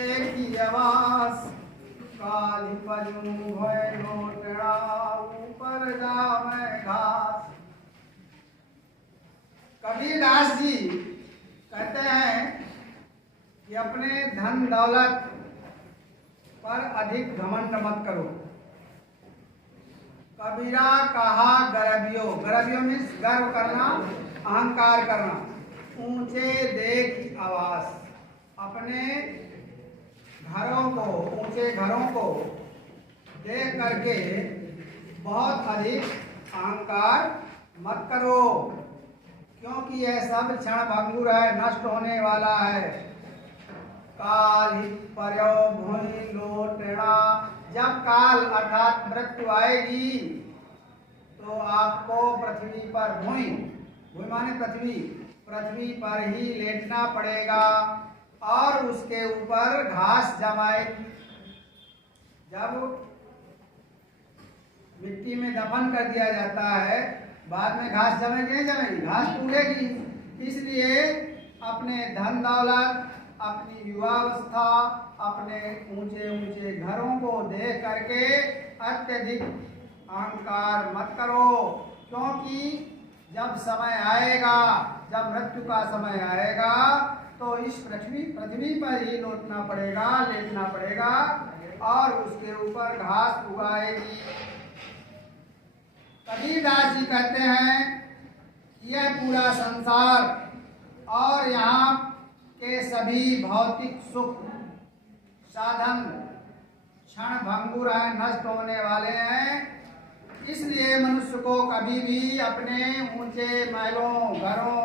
की आवाज काली पजू भय लोटड़ा ऊपर जावे घास। कबीरदास जी कहते हैं कि अपने धन दौलत पर अधिक घमंड मत करो। कबीरा कहा गर्वियो, गर्वियो मीन्स गर्व करना, अहंकार करना। ऊंचे देख आवास, अपने घरों को, ऊंचे घरों को देख करके बहुत अधिक अहंकार मत करो, क्योंकि यह सब क्षण भंगुर है, नष्ट होने वाला है। काल ही पर्यो भूमि लोटड़ा, जब काल अर्थात मृत्यु आएगी तो आपको पृथ्वी पर, भूमि माने पृथ्वी, पृथ्वी पर ही लेटना पड़ेगा और उसके ऊपर घास जमाएगी। जब मिट्टी में दफन कर दिया जाता है, बाद में घास जमेगी नहीं जमेगी, घास टूटेगी। इसलिए अपने धन दौलत, अपनी युवावस्था, अपने ऊंचे ऊंचे घरों को देख करके अत्यधिक अहंकार मत करो, क्योंकि जब समय आएगा, जब मृत्यु का समय आएगा तो इस पृथ्वी पर ही लौटना पड़ेगा, लेटना पड़ेगा और उसके ऊपर घास उगाएगी। कबीरदास जी कहते हैं यह पूरा संसार और यहाँ के सभी भौतिक सुख साधन क्षण भंगुर है, नष्ट होने वाले हैं। इसलिए मनुष्य को कभी भी अपने ऊंचे महलों, घरों,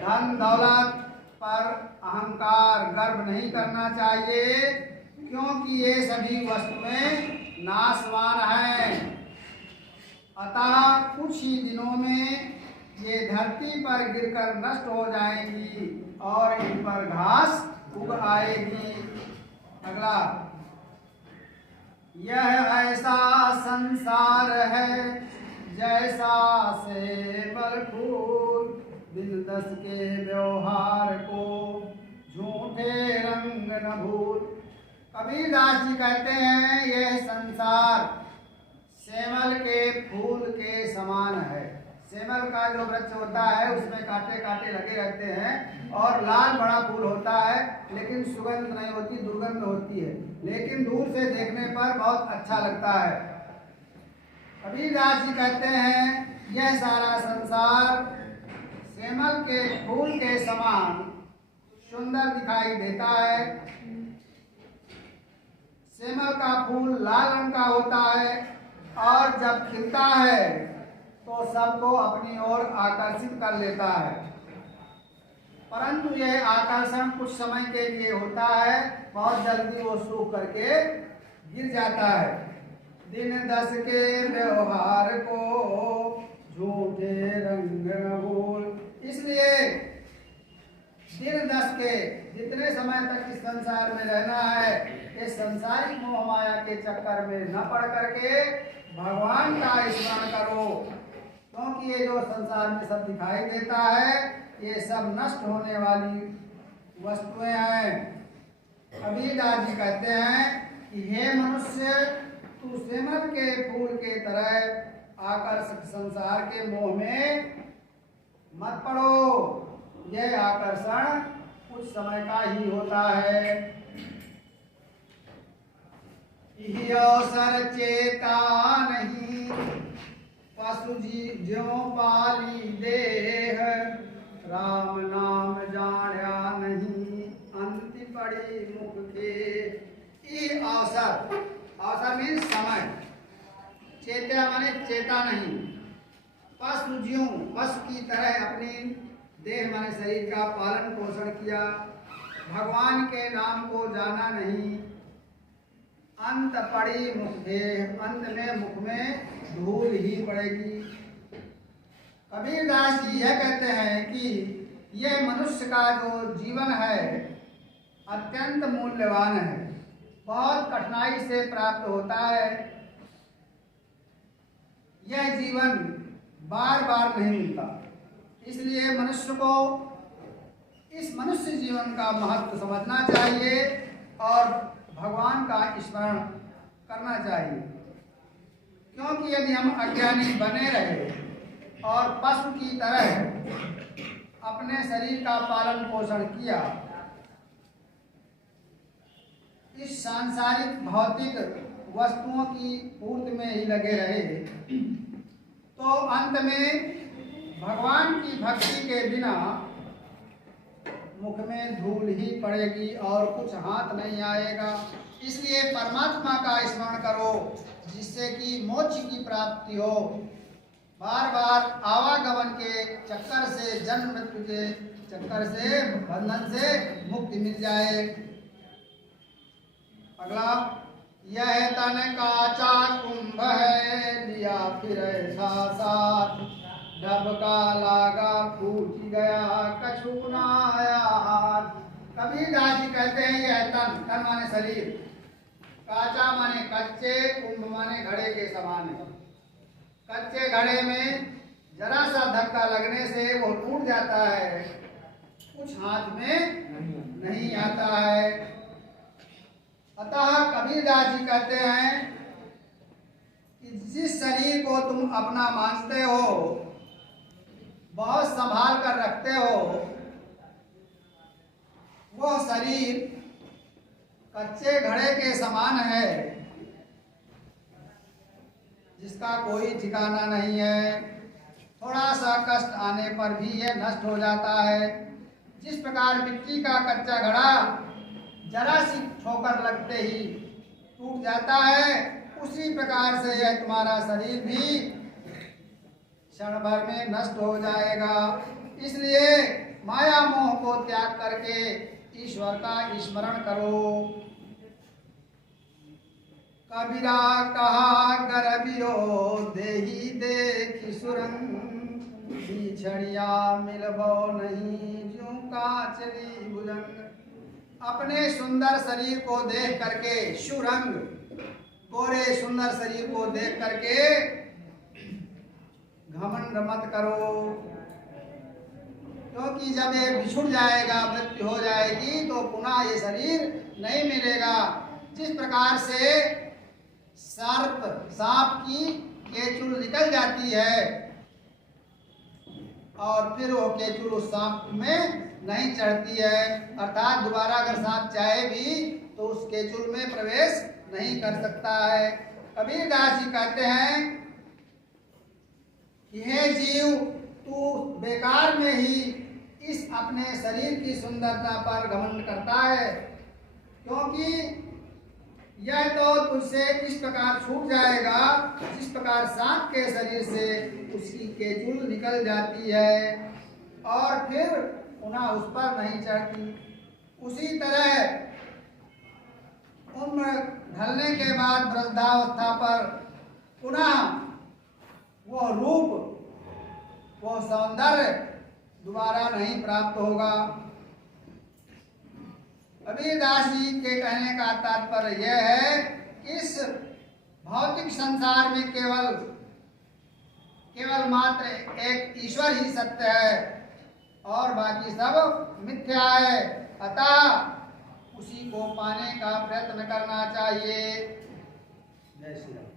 धन दौलत पर अहंकार, गर्व नहीं करना चाहिए, क्योंकि ये सभी वस्तुएं नाशवान हैं। अतः कुछ ही दिनों में ये धरती पर गिरकर नष्ट हो जाएंगी और इन पर घास उग आएगी। अगला, यह ऐसा संसार है जैसा सेवल फूल, दिल दस के व्यवहार को झूठे रंग न भूल। कबीरदास जी कहते हैं यह संसार सेमल के फूल के समान है। सेमल का जो वृक्ष होता है उसमें कांटे कांटे लगे रहते हैं और लाल बड़ा फूल होता है, लेकिन सुगंध नहीं होती, दुर्गंध होती है, लेकिन दूर से देखने पर बहुत अच्छा लगता है। कबीरदास जी कहते हैं यह सारा संसार सेमल के फूल के समान सुंदर दिखाई देता है। सेमल का फूल लाल रंग का होता है और जब खिलता है तो सबको अपनी ओर आकर्षित कर लेता है, परंतु यह आकर्षण कुछ समय के लिए होता है, बहुत जल्दी वो सूख करके गिर जाता है। दिन दस के व्यवहार को झूठे रंग न भूल। इसलिए दिन दस के जितने समय तक इस संसार में रहना है, इस संसारिक मोह माया के चक्कर में न पड़ करके भगवान का स्मरण करो, क्योंकि ये जो संसार में सब दिखाई देता है ये सब नष्ट होने वाली वस्तुएं हैं। कबीरदास जी कहते हैं कि हे मनुष्य, तू सेमल के फूल के तरह आकर्षक संसार के मोह में मत पड़ो। यह आकर्षण कुछ समय का ही होता है। यह अवसर चेता नहीं, पशु जी ज्यों पाली देह, राम नाम जाना नहीं, अंति पड़ी मुख के। ये अवसर, अवसर मीन्स समय, चेता माने चेता नहीं, पशु ज्यों, पशु की तरह अपनी देह माने शरीर का पालन पोषण किया, भगवान के नाम को जाना नहीं, अंत पड़ी मुख देह, अंत में मुख में धूल ही पड़ेगी। कबीरदास जी यह कहते हैं कि यह मनुष्य का जो जीवन है अत्यंत मूल्यवान है, बहुत कठिनाई से प्राप्त होता है। यह जीवन बार बार नहीं मिलता, इसलिए मनुष्य को इस मनुष्य जीवन का महत्व समझना चाहिए और भगवान का स्मरण करना चाहिए, क्योंकि यदि हम अज्ञानी बने रहे और पशु की तरह अपने शरीर का पालन पोषण किया, इस सांसारिक भौतिक वस्तुओं की पूर्ति में ही लगे रहे, तो अंत में भगवान की भक्ति के बिना मुख में धूल ही पड़ेगी और कुछ हाथ नहीं आएगा। इसलिए परमात्मा का स्मरण करो, जिससे कि मोक्ष की प्राप्ति हो। बार बार आवागमन के चक्कर से, जन्म मृत्यु के चक्कर से, बंधन से मुक्ति मिल जाए। अगला, यह तन काचा कुंभ है, लिया फिर ऐसा साथ, ढबका लागा फूट गया, कछु ना आया हाथ। कबीरदास जी कहते हैं यह तन, तन माने शरीर, काचा माने कच्चे, कुंभ माने घड़े के समान है। कच्चे घड़े में जरा सा धक्का लगने से वो टूट जाता है, कुछ हाथ में नहीं आता है। अतः कबीरदास जी कहते हैं कि जिस शरीर को तुम अपना मानते हो, बहुत संभाल कर रखते हो, वह शरीर कच्चे घड़े के समान है, जिसका कोई ठिकाना नहीं है। थोड़ा सा कष्ट आने पर भी यह नष्ट हो जाता है। जिस प्रकार मिट्टी का कच्चा घड़ा जरा सी ठोकर लगते ही टूट जाता है, उसी प्रकार से यह तुम्हारा शरीर भी क्षण भर में नष्ट हो जाएगा। इसलिए माया मोह को त्याग करके ईश्वर का स्मरण करो। कबीरा कहा गरबियो देही देखी सुरंग, बिछड़िया मिलबो नहीं ज्यों कांचली भुजंग। अपने सुंदर शरीर को देख करके, सुरंग गोरे सुंदर शरीर को देख करके घमंड मत करो, क्योंकि जब ये बिछुड़ जाएगा, मृत्यु हो जाएगी, तो पुनः ये शरीर नहीं मिलेगा। जिस प्रकार से सांप की केचुल निकल जाती है और फिर वो केचुल उस सांप में नहीं चढ़ती है, अर्थात दोबारा अगर सांप चाहे भी तो उस केचुल में प्रवेश नहीं कर सकता है। कबीरदास जी कहते हैं कि हे जीव, तू बेकार में ही इस अपने शरीर की सुंदरता पर घमंड करता है, क्योंकि यह तो तुझसे इस प्रकार छूट जाएगा जिस प्रकार सांप के शरीर से उसकी केचुल निकल जाती है और फिर पुनः उस पर नहीं चढ़ती। उसी तरह उम्र ढलने के बाद वृद्धावस्था पर पुनः वो रूप, वो सौंदर्य दोबारा नहीं प्राप्त होगा। कबीरदास जी के कहने का तात्पर्य यह है कि इस भौतिक संसार में केवल मात्र एक ईश्वर ही सत्य है और बाकी सब मिथ्या है। अतः उसी को पाने का प्रयत्न करना चाहिए। जय श्री राम।